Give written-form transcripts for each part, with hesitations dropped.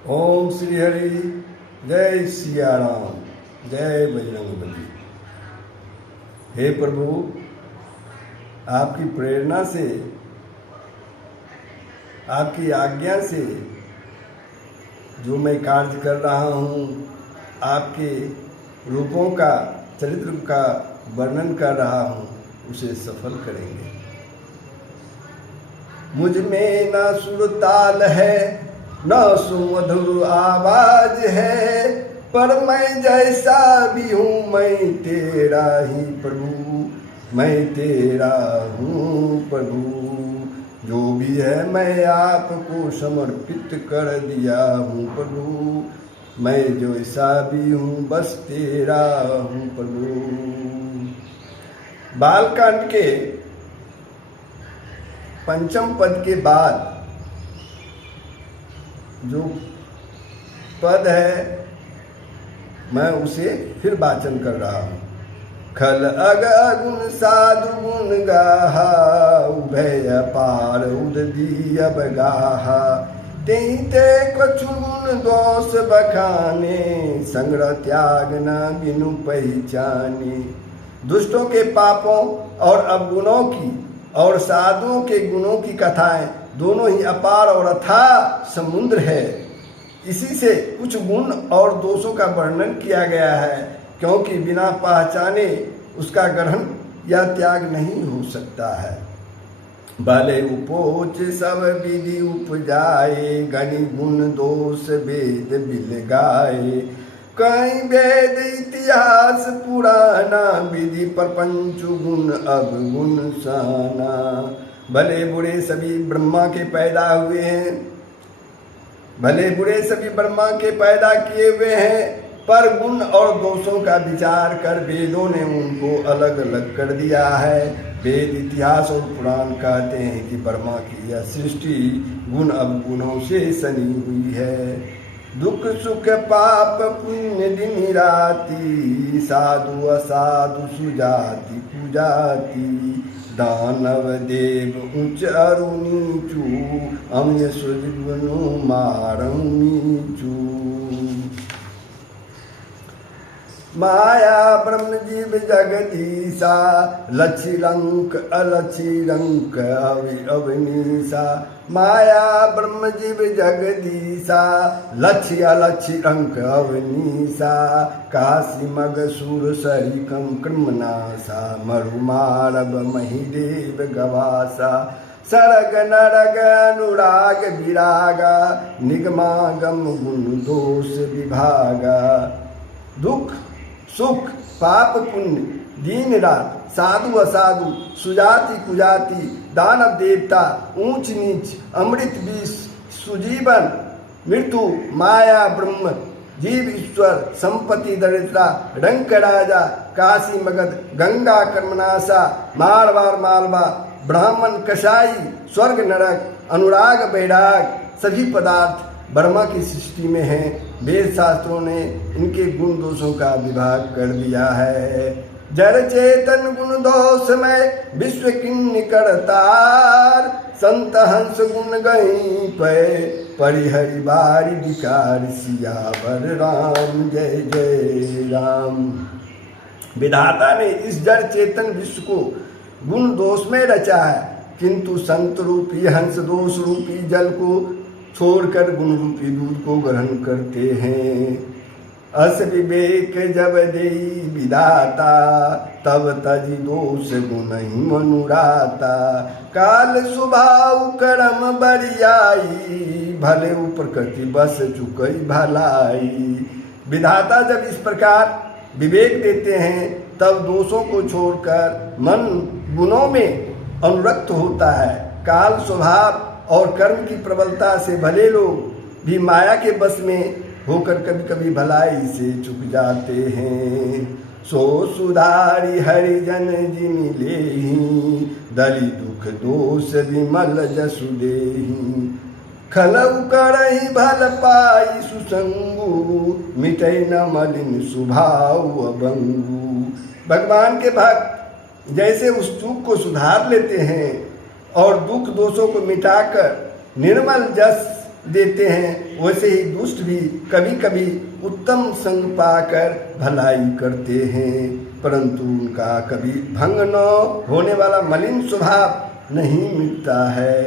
ओम श्री हरि। जय सिया राम। जय बजरंगबली। हे प्रभु, आपकी प्रेरणा से, आपकी आज्ञा से जो मैं कार्य कर रहा हूँ, आपके रूपों का, चरित्र का वर्णन कर रहा हूँ, उसे सफल करेंगे। मुझ में न सुर ताल है, न सुमधुर आवाज है, पर मैं जैसा भी हूँ मैं तेरा ही प्रभु, मैं तेरा हूँ प्रभु। जो भी है मैं आपको समर्पित कर दिया हूँ प्रभु, मैं जैसा भी हूँ बस तेरा हूँ प्रभु। बालकांड के पंचम पद के बाद जो पद है मैं उसे फिर वाचन कर रहा हूँ। खल अग गुण साधु गुण गाहा, उभय अपार उददी अब गाहा, तेहि ते कछु गुण दोष बखाने, संग्रह त्याग न बिनु पहचाने। दुष्टों के पापों और अवगुणों की और साधुओं के गुणों की कथाएं दोनों ही अपार और अथाह समुद्र है। इसी से कुछ गुण और दोषों का वर्णन किया गया है, क्योंकि बिना पहचाने उसका ग्रहण या त्याग नहीं हो सकता है। भले उपोच सब विधि उपजाए, गणि गुण दोष वेद बिल गाए, कई वेद इतिहास पुराना, विधि प्रपंच गुण अवगुण साना। भले बुरे सभी ब्रह्मा के पैदा हुए हैं, भले बुरे सभी ब्रह्मा के पैदा किए हुए हैं, पर गुण और दोषों का विचार कर वेदों ने उनको अलग अलग कर दिया है। वेद इतिहास और पुराण कहते हैं कि ब्रह्मा की यह सृष्टि गुण अवगुणों से सनी हुई है। दुख सुख पाप पुण्य दिन राति, साधु असाधु सुजाति पूजाति, दानव देव उच्च अरु नीचू, अम्य सुजनु मारं नीचू। माया ब्रह्म जीव जगदीशा, लक्षिरंक अलक्षिरंक अवनीशा। माया ब्रह्म जीव जगदीशा, लक्ष्य अलक्षिरंक अवनीशा। काशी मग सुर सरिकम क्रमनाशा, मरु मारब महिदेव गवासा। सरग नरग अनुराग विरागा, निगमागम गुण दोष विभागा। दुख सुख पाप पुण्य दीन रात, साधु असाधु, सुजाति कुजाति, दानव देवता, ऊंच नीच, अमृत विष, सुजीवन मृत्यु, माया ब्रह्म, जीव ईश्वर, संपत्ति दरिद्रा, रंक राजा, काशी मगध, गंगा कर्मनाशा, मारवार मालवा, ब्राह्मण कसाई, स्वर्ग नरक, अनुराग वैराग, सभी पदार्थ ब्रह्मा की सृष्टि में है। वेद शास्त्रों ने इनके गुण दोषों का विभाग कर दिया है। जड़ चेतन गुण दोष में विश्व किन्नी करतार, संत हंस गुण गई पे परिहरि बारी विकार, सियावर राम जय जय राम। विधाता ने इस जड़ चेतन विश्व को गुण दोष में रचा है, किंतु संत रूपी हंस दोष रूपी जल को छोड़कर गुण रूपी दूध को ग्रहण करते हैं। अस विवेक जब देई विधाता, तब तजि दोष गुण ही मनुराता। काल स्वभाव कर्म बरियाई, भले प्रकृति बस चुकई भलाई। विधाता जब इस प्रकार विवेक देते हैं, तब दोषों को छोड़कर मन गुणों में अनुरक्त होता है। काल स्वभाव और कर्म की प्रबलता से भले लोग भी माया के बस में होकर कभी कभी भलाई से चुक जाते हैं। सो सुधारी हरिजन जिमि लेहि, दलि दुख दोष विमल जसु देहि। खलउ करहि भल पाई सुसंगु, मिटै न मलिन स्वभाव अबंगु। भगवान के भक्त जैसे उस चूक को सुधार लेते हैं और दुख दोषों को मिटाकर निर्मल जस देते हैं, वैसे ही दुष्ट भी कभी कभी उत्तम संग पाकर भलाई करते हैं, परंतु उनका कभी भंग न होने वाला मलिन स्वभाव नहीं मिटता है।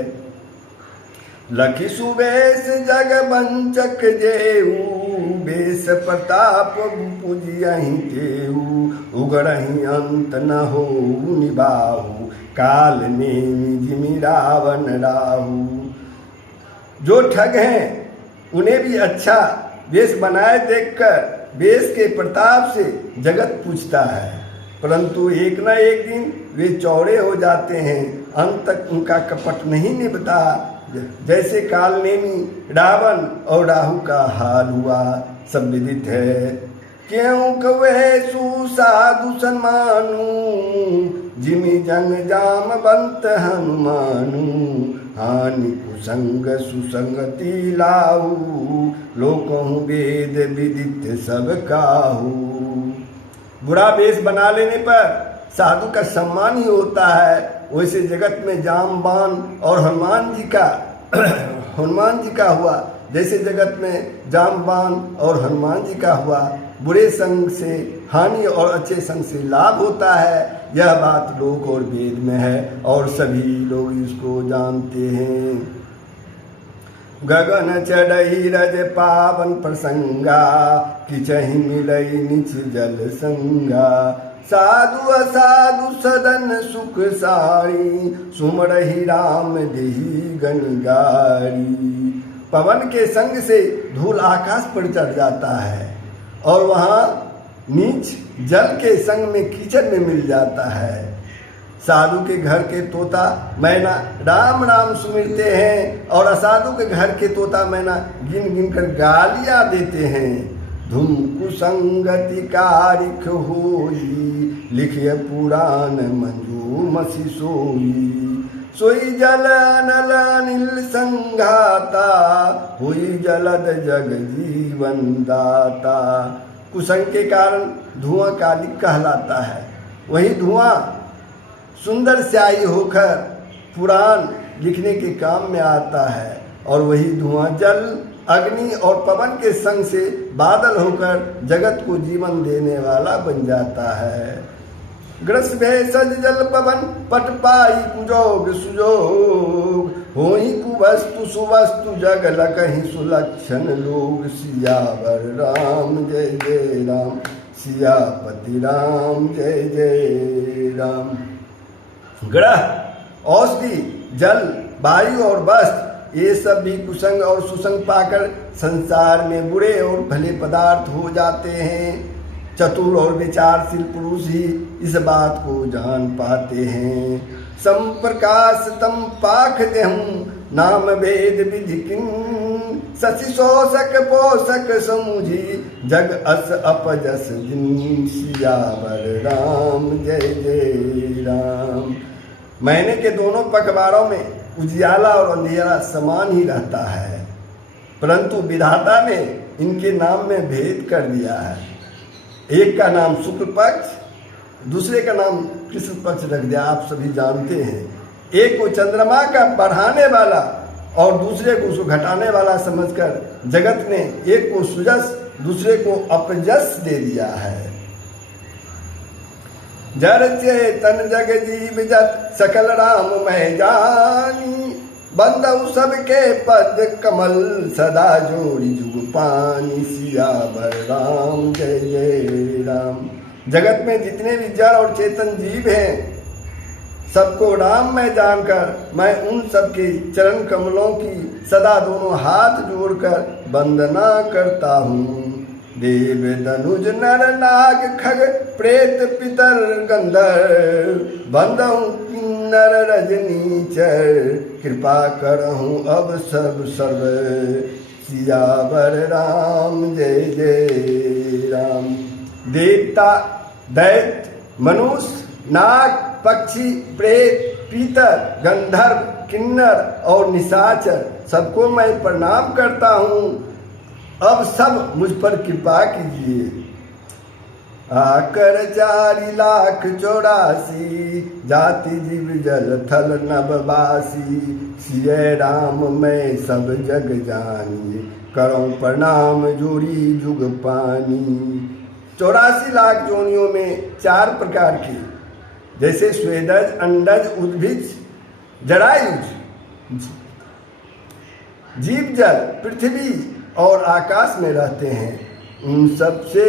लखी सुबेश जग बंचक जेऊ, बेस प्रताप पूजियहि तेऊ, उगड़हि अंत न हो निबाहु, काल नेमि जिमि रावण राहु। जो ठग हैं उन्हें भी अच्छा वेश बनाए देखकर वेश के प्रताप से जगत पूछता है, परंतु एक न एक दिन वे चौड़े हो जाते हैं, अंत तक उनका कपट नहीं निभता। जैसे कालनेमी रावण और राहु का हाल हुआ सब विदित है। क्यों कवे सुसाधु सन्मानु, जिमि जंग जाम बंत हनुमानु, हानि कुसंग सुसंगति लाऊ, लोकहु वेद विदित सब काहू। बुरा वेश बना लेने पर साधु का सम्मान ही होता है, वैसे जगत में जामबान और हनुमान जी का हुआ। जैसे जगत में जामबान और हनुमान जी का हुआ, बुरे संग से हानि और अच्छे संग से लाभ होता है, यह बात लोक और वेद में है और सभी लोग इसको जानते हैं। गगन चढ़ई रज पावन प्रसंगा, किचहि मिलई निच जल संगा, साधु असाधु सदन सुख सारी, सुमरहि राम देहि गणगारी। पवन के संग से धूल आकाश पर चढ़ जाता है और वहाँ नीच जल के संग में कीचड़ में मिल जाता है। साधु के घर के तोता मैना राम राम सुमिरते हैं और असाधु के घर के तोता मैना गिन गिन कर गालियाँ देते हैं। धुम कुसंगति कारिख होई, लिखिए पुराण मंजू मसी सोई, सोई जल नल अनिल संघाता, हुई जलद जग जीवन दाता। कुसंग के कारण धुआं कालिक कहलाता है, वही धुआं सुंदर स्याही होकर पुराण लिखने के काम में आता है और वही धुआं जल अग्नि और पवन के संग से बादल होकर जगत को जीवन देने वाला बन जाता है। ग्रस भेषज जल पवन पट पाई कुजोग सुजोग, होई कुवस्तु सुवस्तु जग लकहि सुलक्षण लोग। सियावर राम जय जय राम, सियापति राम जय जय राम। ग्रह, औषधि, जल, वायु और वस्त्र ये सब भी कुसंग और सुसंग पाकर संसार में बुरे और भले पदार्थ हो जाते हैं। चतुर और विचारशील पुरुष ही इस बात को जान पाते हैं। संप्रकाश तम पाख देहूं, नाम वेद विधि किन, शशि शोषक पोषक समुझी, जग अस अपजस दिन। सियावर राम जय जय राम। महीने के दोनों पखवाड़ों में उजियाला और अंधेरा समान ही रहता है, परंतु विधाता ने इनके नाम में भेद कर दिया है। एक का नाम शुक्ल पक्ष, दूसरे का नाम कृष्ण पक्ष रख दिया, आप सभी जानते हैं। एक को चंद्रमा का बढ़ाने वाला और दूसरे को उसको घटाने वाला समझकर जगत ने एक को सुजस दूसरे को अपजस दे दिया है। जड़ चेतन जग जीव जत सकल राम मैं जानी, बंदऊ सबके पद कमल सदा जोड़ी जुग पानी। सियावर राम जय जय राम। जगत में जितने भी जड़ और चेतन जीव हैं सबको राम में जानकर मैं उन सबके चरण कमलों की सदा दोनों हाथ जोड़कर वंदना करता हूँ। देव धनुज नर नाग खग प्रेत पितर गंधर्व, बंदहु किन्नर रजनीचर, कृपा करहूँ अब सब सर्व। सियावर राम जय जय राम। देवता, दैत्य, मनुष्य, नाग, पक्षी, प्रेत, पीतर, गंधर्व, किन्नर और निशाचर सबको मैं प्रणाम करता हूँ। अब सब मुझ पर कृपा कीजिए। आकर 4,84,00,000 जाति जीव जल थल नभवासी। सिय राम मैं सब जग जानी, करऊं प्रणाम जोड़ी जुग पानी। 84 लाख जोनियों में 4 प्रकार की, जैसे स्वेदज, अंडज, उद्भिज, जरायुज, जीव जल पृथ्वी और आकाश में रहते हैं। उन सब से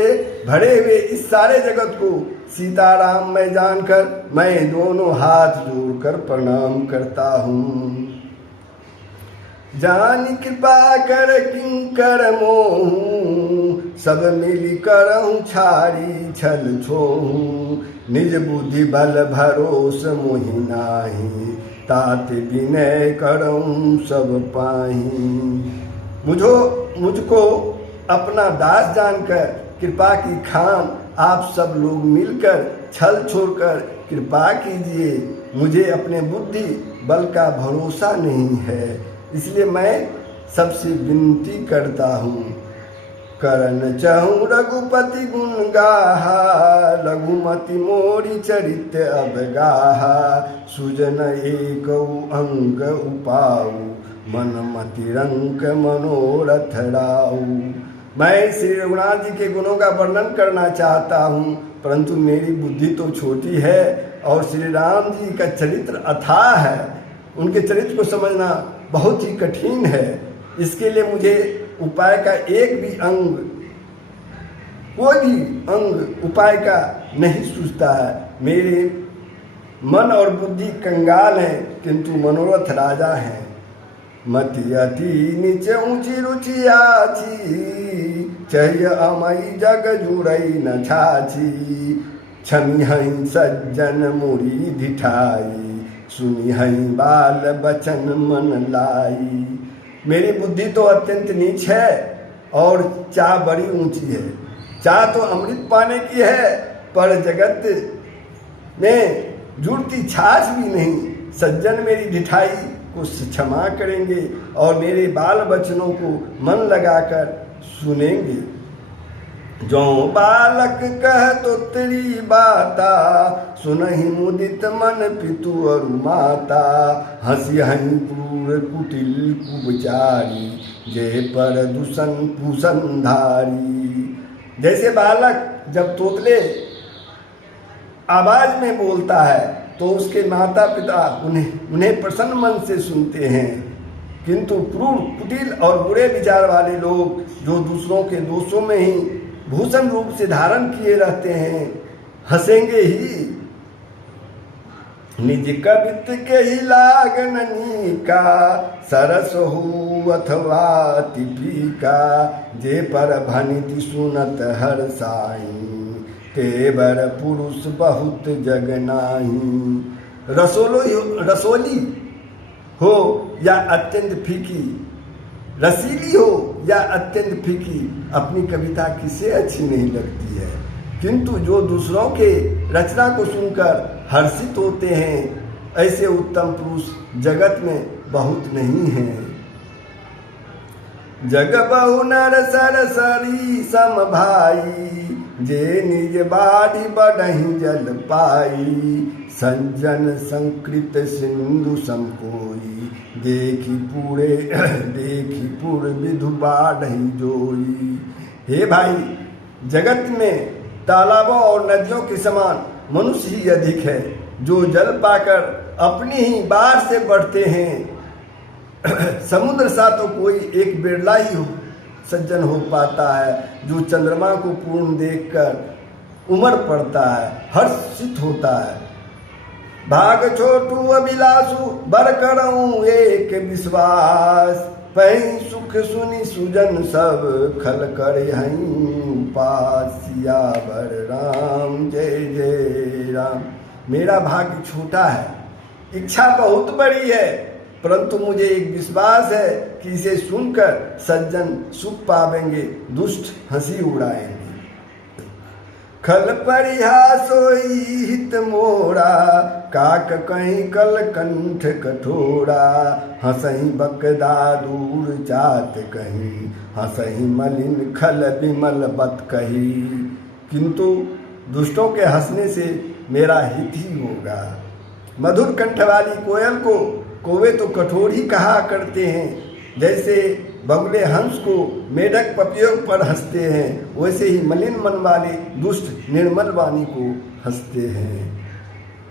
भरे हुए इस सारे जगत को सीताराम मैं जानकर मैं दोनों हाथ जोड़कर प्रणाम करता हूँ। जानी कृपा कर किंकर मोहूँ, सब मिली करऊँ छाड़ी छल छोहूँ। निज बुद्धि बल भरोस मोहि नाही, तात विनय करऊँ सब पाही। मुझको अपना दास जानकर कृपा की खान आप सब लोग मिलकर छल छोड़कर कृपा कीजिए। मुझे अपने बुद्धि बल का भरोसा नहीं है, इसलिए मैं सबसे विनती करता हूँ। करन चाहूँ रघुपति गुण गाहा, लघुमति मोरी चरित्र अवगाहा। सुजन एक अंग उपाऊ, मन मति रंक मनोरथ राऊ। मैं श्री रघुनाथ जी के गुणों का वर्णन करना चाहता हूँ, परंतु मेरी बुद्धि तो छोटी है और श्री राम जी का चरित्र अथाह है। उनके चरित्र को समझना बहुत ही कठिन है। इसके लिए मुझे उपाय का एक भी अंग, कोई भी अंग उपाय का नहीं सूझता है। मेरे मन और बुद्धि कंगाल हैं, किंतु मनोरथ राजा हैं। मति अति नीचे ऊंची रुचि आची, चय अमई जग जुड़ई न छाछी। छमी हई सज्जन मुरी धिठाई, सुनी हई बाल बचन मन लाई। मेरी बुद्धि तो अत्यंत नीच है और चाह बड़ी ऊंची है। चाह तो अमृत पाने की है, पर जगत में जुड़ती छाछ भी नहीं। सज्जन मेरी ढिठाई को क्षमा करेंगे और मेरे बाल बच्चनों को मन लगाकर सुनेंगे। जो बालक कह तो तेरी बाता, सुनहि मुदित मन पितु और माता। हंसी हई क्रूर कुटिल कुबचारी, जे पर दूषण पूषण धारी। जैसे बालक जब तोतले आवाज में बोलता है तो उसके माता पिता उन्हें प्रसन्न मन से सुनते हैं, किंतु क्रूर कुटिल और बुरे विचार वाले लोग जो दूसरों के दोषों में ही भूषण रूप से धारण किए रहते हैं, हंसेंगे ही। निज कवित के ही लागननी का, सरस हो अथवा तिपिका। जे पर भनिति सुनत हर साई, तेवर पुरुष बहुत जग नाही। रसोली हो या अत्यंत फीकी, रसीली हो या अत्यंत फीकी, अपनी कविता किसे अच्छी नहीं लगती है। किंतु जो दूसरों के रचना को सुनकर हर्षित होते हैं, ऐसे उत्तम पुरुष जगत में बहुत नहीं हैं। जग बहु नर सर सरी सम भाई, जे निज बाड़ी बढ़ही जल पाई। संजन संकृत सिंधु सम कोई, देखी पूर विधु बाढ़ही जोई। हे भाई, जगत में तालाबों और नदियों के समान मनुष्य ही अधिक है, जो जल पाकर अपनी ही बाढ़ से बढ़ते हैं। समुद्र सा तो कोई एक बिरला ही हो सज्जन हो पाता है, जो चंद्रमा को पूर्ण देखकर उमड़ पड़ता है, हर्षित होता है। भाग छोटू अभिलाषु बर करऊं एक विश्वास, पही सुख सुनी सुजन सब खल करे हई पास। सियावर राम जय जय राम। मेरा भाग्य छोटा है, इच्छा बहुत बड़ी है, परंतु मुझे एक विश्वास है कि इसे सुनकर सज्जन सुख पावेंगे, दुष्ट हंसी उड़ाएंगे। खल परिहासोई हित मोरा, काक कहीं कल कंठ कठोरा। हंसही बकदा दूर जात कहीं, हंसही मलिन खल विमल बत कही। किंतु दुष्टों के हंसने से मेरा हित ही होगा। मधुर कंठ वाली कोयल को कौवे तो कठोर ही कहा करते हैं, जैसे बगुले हंस को मेढक पपियों पर हंसते हैं, वैसे ही मलिन मन वाले दुष्ट निर्मल वाणी को हंसते हैं।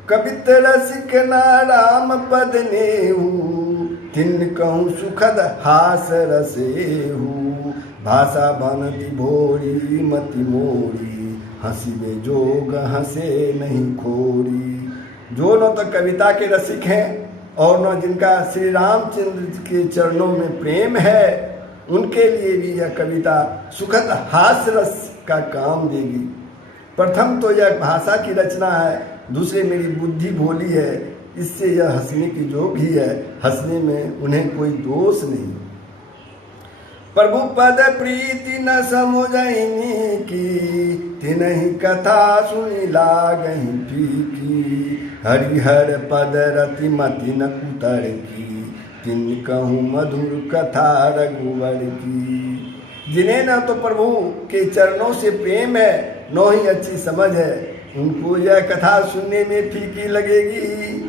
कवित रसिक नाराम पद नेहू, तिन कहूँ सुखद हास रसेहू। भाषा बनती भोरी मति मोरी, हंसी में जोग हंसे नहीं खोरी। जो न तो कविता के रसिक हैं और न जिनका श्री रामचंद्र के चरणों में प्रेम है, उनके लिए भी यह कविता सुखद हास रस का काम देगी। प्रथम तो यह भाषा की रचना है, दूसरे मेरी बुद्धि भोली है, इससे यह हंसने की जोग ही है, हंसने में उन्हें कोई दोष नहीं। प्रभु पद प्रीति न समुझैनी की, तिनहि कथा सुनी लागहि फीकी। हरिहर पद रति मति न कुतर की, तिन कहूँ मधुर कथा रघुवर की। जिन्हें न तो प्रभु के चरणों से प्रेम है, न ही अच्छी समझ है, उनको यह कथा सुनने में फीकी लगेगी।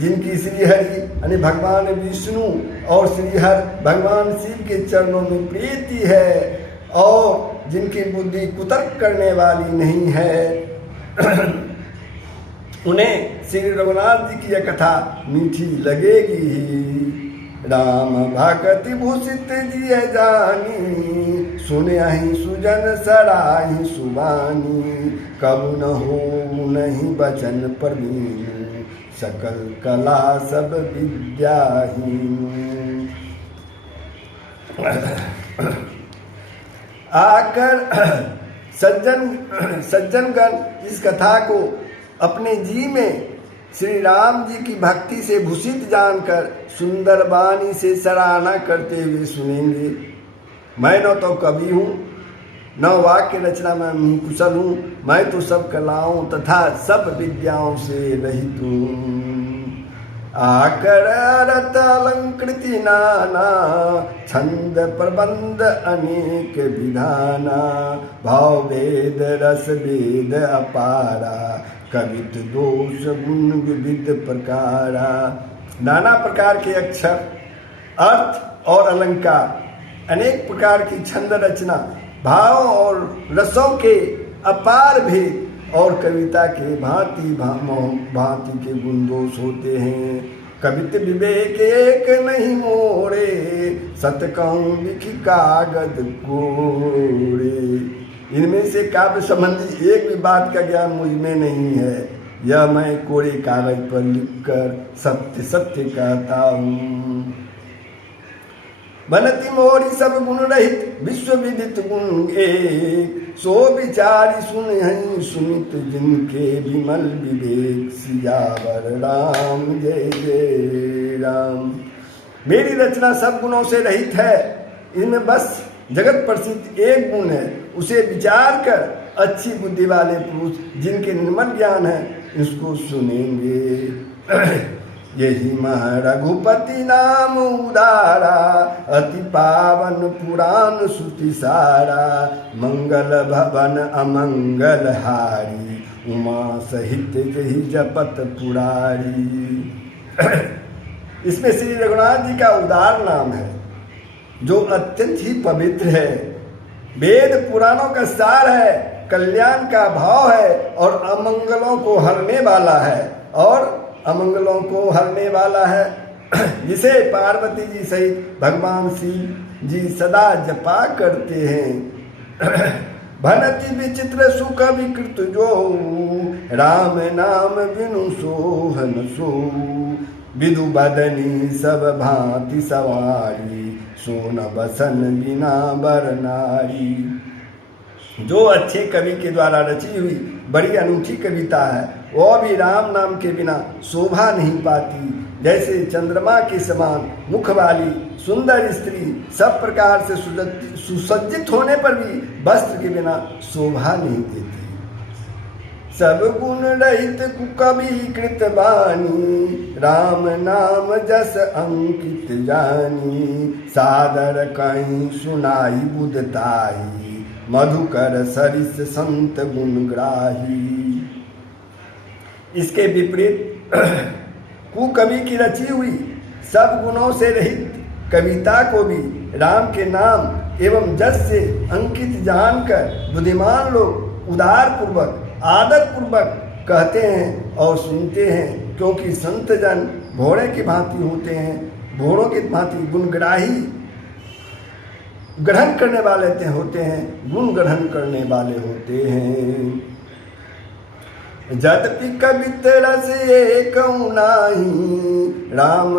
जिनकी श्रीहरि यानी भगवान विष्णु और श्रीहर भगवान शिव के चरणों में प्रीति है और जिनकी बुद्धि कुतर्क करने वाली नहीं है, उन्हें श्री रघुनाथ जी की यह कथा मीठी लगेगी ही। राम भगति भूषित जिय जानी, सुनहि सुजन सराहि सुबानी। कबु न हो नहीं बचन प्रवीण, सकल कला सब विद्याहीन। आकर सज्जनगण इस कथा को अपने जी में श्री राम जी की भक्ति से भूषित जानकर सुंदर वाणी से सराहना करते हुए सुनेंगे। मैं न तो कवि हूँ, न वाक्य रचना में कुशल हूँ, मैं तो सब कलाओं तथा सब विद्याओं से रहित हूँ। आकर रत अलंकृति नाना, छंद प्रबंध अनेक विधाना। भाव वेद रस वेद अपारा, कवित दोष गुण विविध प्रकारा। नाना प्रकार के अक्षर, अर्थ और अलंकार, अनेक प्रकार की छंद रचना, भाव और रसों के अपार भेद और कविता के भांति भांति के गुण दोष होते हैं। कवित विवेक एक नहीं मोरे, सत कहूँ लिखी कागज कोरे। इनमें से काव्य संबंधी एक भी बात का ज्ञान मुझ में नहीं है, यह मैं कोरे कागज पर लिखकर सत्य सत्य कहता हूँ। बनति मोरी सब गुण रहित, विश्व विदित गुण एक। सो विचारी सुनहि सुमित, जिनके विमल विवेक। सियावर राम जय जय राम। मेरी रचना सब गुणों से रहित है, इनमें बस जगत प्रसिद्ध एक गुण है, उसे विचार कर अच्छी बुद्धि वाले पुरुष जिनके निर्मल ज्ञान है इसको सुनेंगे। यही मह रघुपति नाम उदारा, अति पावन पुराण श्रुति सारा। मंगल भवन अमंगल हारी, उमा सहित जही जपत पुरारी। इसमें श्री रघुनाथ जी का उदार नाम है जो अत्यंत ही पवित्र है, वेद पुराणों का सार है, कल्याण का भाव है और अमंगलों को हरने वाला है जिसे पार्वती जी सहित भगवान शिव जी सदा जपा करते हैं। भनति विचित्र सुख विकृत जो, राम नाम बिनु सोहन सो। विदु बदनी सब भांति सवारी, सोन बसन बिना बर नारी। जो अच्छे कवि के द्वारा रची हुई बड़ी अनूठी कविता है, वह भी राम नाम के बिना शोभा नहीं पाती। जैसे चंद्रमा के समान मुख वाली सुंदर स्त्री सब प्रकार से सुसज्जित होने पर भी वस्त्र के बिना शोभा नहीं देती। सब गुण रहित कवि कृत बानी, राम नाम जस अंकित जानी। सादर कहीं सुनाई बुधताई, मधुकर सरिस संत गुणग्राही। इसके विपरीत कुकवि की रची हुई सब गुणों से रहित कविता को भी राम के नाम एवं जस से अंकित जानकर बुद्धिमान लोग उदार पूर्वक आदर पूर्वक कहते हैं और सुनते हैं, क्योंकि संत जन घोड़े की भांति होते हैं, घोड़ों की भांति गुणग्राही ग्रहण करने वाले होते हैं, गुण ग्रहण करने वाले होते हैं। जदपि कवित रस एक नाही, राम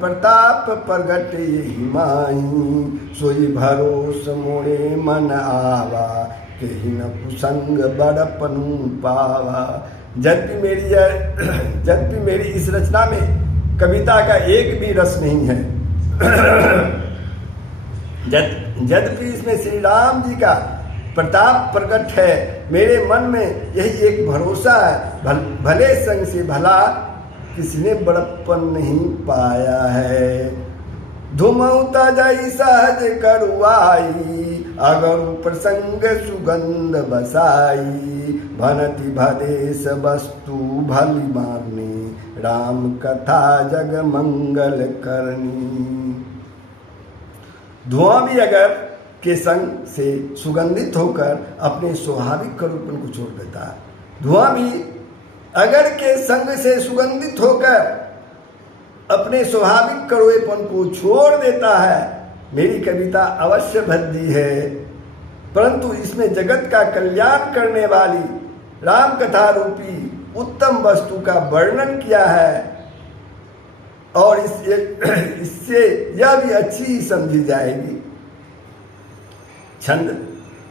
प्रताप प्रगट यही माही। सोई भरोस मोरे मन आवा, कहीं न कुसंग बड़पनु पावा। जबकि मेरी इस रचना में कविता का एक भी रस नहीं है, यद्यपि इसमें श्री राम जी का प्रताप प्रकट है, मेरे मन में यही एक भरोसा है, भले संग से भला किसी ने बड़प्पन नहीं पाया है। धुमौता जाई सहज करुआई, अगर प्रसंग सुगंध बसाई। भनति भदेश वस्तु भली मारनी, राम कथा जग मंगल करनी। धुआं भी अगर के संग से सुगंधित होकर अपने स्वाभाविक करुपन को छोड़ देता है, धुआं भी अगर के संग से सुगंधित होकर अपने स्वाभाविक कड़वेपन को छोड़ देता है। मेरी कविता अवश्य भद्दी है, परंतु इसमें जगत का कल्याण करने वाली राम कथा रूपी उत्तम वस्तु का वर्णन किया है, और इससे यह भी अच्छी ही समझी जाएगी। छंद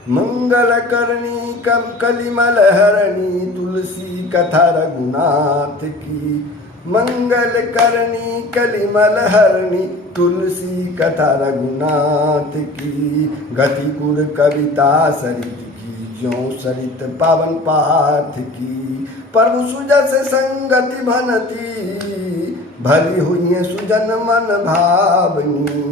मंगल करनी कलिमल हरणी, तुलसी कथा रघुनाथ की। मंगल करनी कलिमल हरणी, तुलसी कथा रघुनाथ की। गति गुर कविता सरित की, ज्यों सरित पावन पाथ की। प्रभु सुजस संगति भनती, भली हुई सुजन मन भावनी।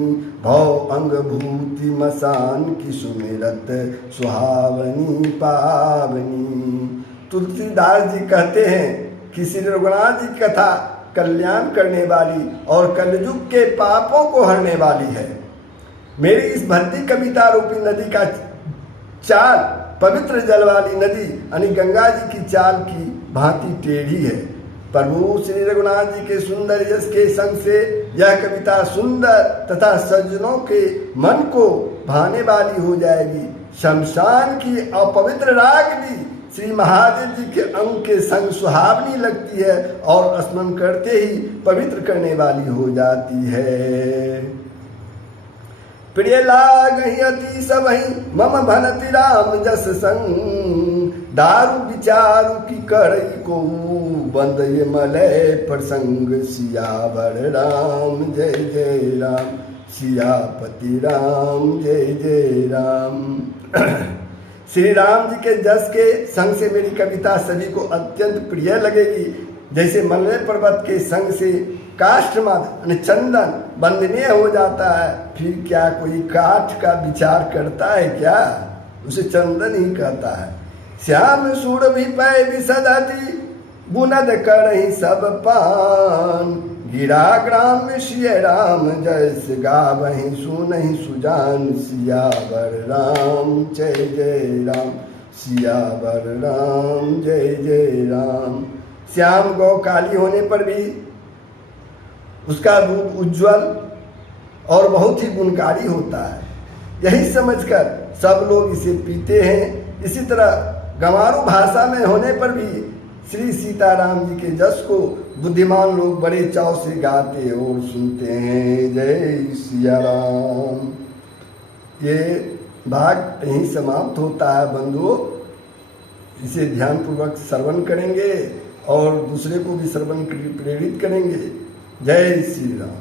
भव अंग भूति मसान की सुमिरत, सुहावनी पावनी। तुलसीदास जी कहते हैं कि श्री रघुनाथ जी की कथा कल्याण करने वाली और कलयुग के पापों को हरने वाली है। मेरी इस भक्ति कविता रूपी नदी का चाल पवित्र जल वाली नदी यानी गंगा जी की चाल की भांति टेढ़ी है। प्रभु श्री रघुनाथ जी के सुंदर यश के संग से यह कविता सुंदर तथा सज्जनों के मन को भाने वाली हो जाएगी। शमशान की अपवित्र रागनी श्री महादेव जी के अंग के संग सुहावनी लगती है और स्मरण करते ही पवित्र करने वाली हो जाती है। प्रिय लागहि अति सबहि मम भनति राम जस संग, दारू विचारू की करई को बंद ये मलय प्रसंग। सियावर राम जय जय राम, सियापति राम जय जय राम। श्री राम जी के जस के संग से मेरी कविता सभी को अत्यंत प्रिय लगेगी। जैसे मलय पर्वत के संग से काष्ठमद चंदन बंदनीय हो जाता है, फिर क्या कोई काठ का विचार करता है क्या? उसे चंदन ही कहता है। श्याम सूर भी पै विसदति, बुनद करहि सब पान। गिरा ग्राम श्री राम जयस, गावहि सुनहि सुजान। सियावर राम जय जय राम, सियावर राम जय जय राम। श्याम गौ काली होने पर भी उसका दूध उज्जवल और बहुत ही गुणकारी होता है, यही समझकर सब लोग इसे पीते हैं। इसी तरह गंवारू भाषा में होने पर भी श्री सीताराम जी के जस को बुद्धिमान लोग बड़े चाव से गाते और सुनते हैं। जय सिया राम। ये भाग यहीं समाप्त होता है बंधुओं। इसे ध्यानपूर्वक श्रवण करेंगे और दूसरे को भी श्रवण के लिए प्रेरित करेंगे। जय श्री राम।